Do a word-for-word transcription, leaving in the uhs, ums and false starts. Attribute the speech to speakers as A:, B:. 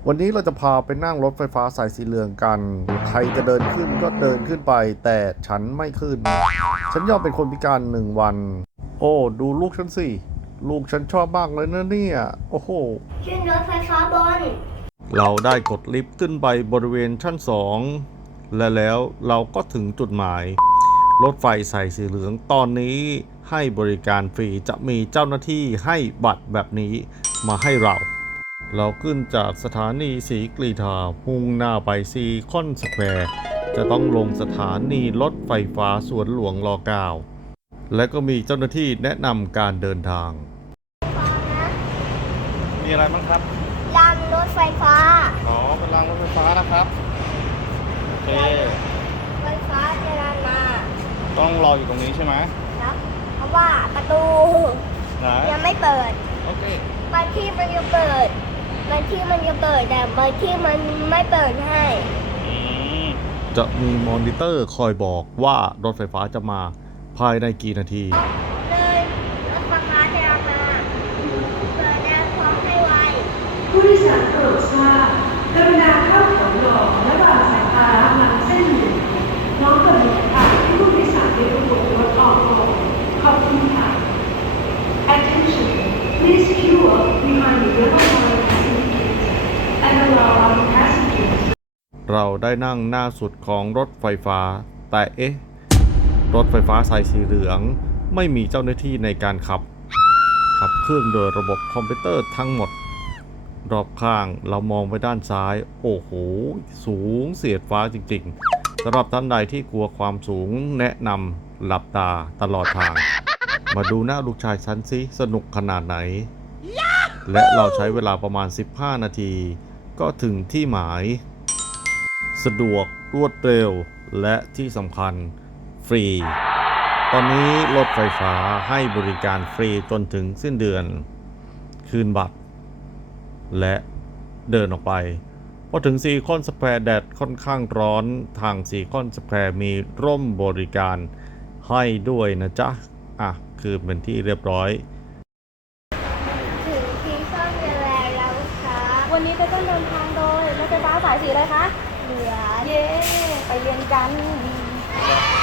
A: วันนี้เราจะพาไปนั่งรถไฟฟ้าสายสีเหลืองกัน ใครจะเดินขึ้นก็เดินขึ้นไป แต่ฉันไม่ขึ้น ฉันยอมเป็นคนพิการหนึ่งวัน โอ้ ดูลูกฉันสิ ลูกฉันชอบมากเลยนะเนี่ย โอ้โห
B: ขึ้นรถไฟฟ้าบน
A: เราได้กดลิฟต์ขึ้นไปบริเวณชั้นสอง และแล้วเราก็ถึงจุดหมาย รถไฟสายสีเหลืองตอนนี้ให้บริการฟรี จะมีเจ้าหน้าที่ให้บัตรแบบนี้มาให้เรา เราขึ้นจากสถานีศรีกรีฑามุ่งหน้าไปซีคอนสแควร์จะต้องลงสถานีรถไฟฟ้าสวนหลวงรเก้าและก็มีเจ้าหน้าที่แนะนำการเดินทาง มีอะไรบ้างครับ
B: รางรถไฟฟ้า
A: อ๋อ เป็นรางรถไฟฟ้านะครับ โอเค
B: ไฟฟ้าจะเดินมา
A: ต้องรออยู่ตรงนี้ใช่ไหม
B: ครับ เพราะว่าประตู
A: ไหน
B: ยังไม่เปิด
A: โอเค
B: บางที่มันจะเปิดบางที่มันจะเปิดแต่บางที่มันไม่เปิดให้
A: จะมีมอนิเตอร์คอยบอกว่ารถไฟฟ้าจะมาภายในกี่นาที
B: เลยรถไฟฟ้าจะเดินมาเปิดแอร์พร้อมให้ไว
C: ผู้โดยสารโปรดทราบกรุณาเข้าแถวรอระหว่างสายพานหลังเส้นหนึ่งน้องกำหนดค่ะให้ผู้โดยสารในระบบรถออกก่อนขอบคุณค่ะ Attention please queue up behind the yellow line passengers and allow our passengers
A: เราได้นั่งหน้าสุดของรถไฟฟ้า แต่เอ๊ะ รถไฟฟ้าสายสีเหลืองไม่มีเจ้าหน้าที่ในการขับ ขับเครื่องโดยระบบคอมพิวเตอร์ทั้งหมด รอบข้างเรามองไปด้านซ้าย โอ้โห สูงเสียดฟ้าจริงๆสำหรับท่านใดที่กลัวความสูงแนะนำหลับตาตลอดทาง มาดูหน้าลูกชายฉันสิสนุกขนาดไหน และเราใช้เวลาประมาณสิบห้านาที ก็ถึงที่หมาย สะดวกรวดเร็วและที่สำคัญฟรี ตอนนี้รถไฟฟ้าให้บริการฟรีจนถึงสิ้นเดือน คืนบัตร และเดินออกไป พอถึงซีคอนสแควร์แดดค่อนข้างร้อนทางซีคอนสแควร์มีร่มบริการให้ด้วยนะจ๊ะ อ่ะ คือเป็นที่เรียบร้อย
B: ถึงที่ซ่อมเรือแล้วครับ
D: วันนี้จะต้องเดินทางโดยรถไฟฟ้าสายสีอะไรคะ
B: เหลือ
D: เย้ ไปเรียนกัน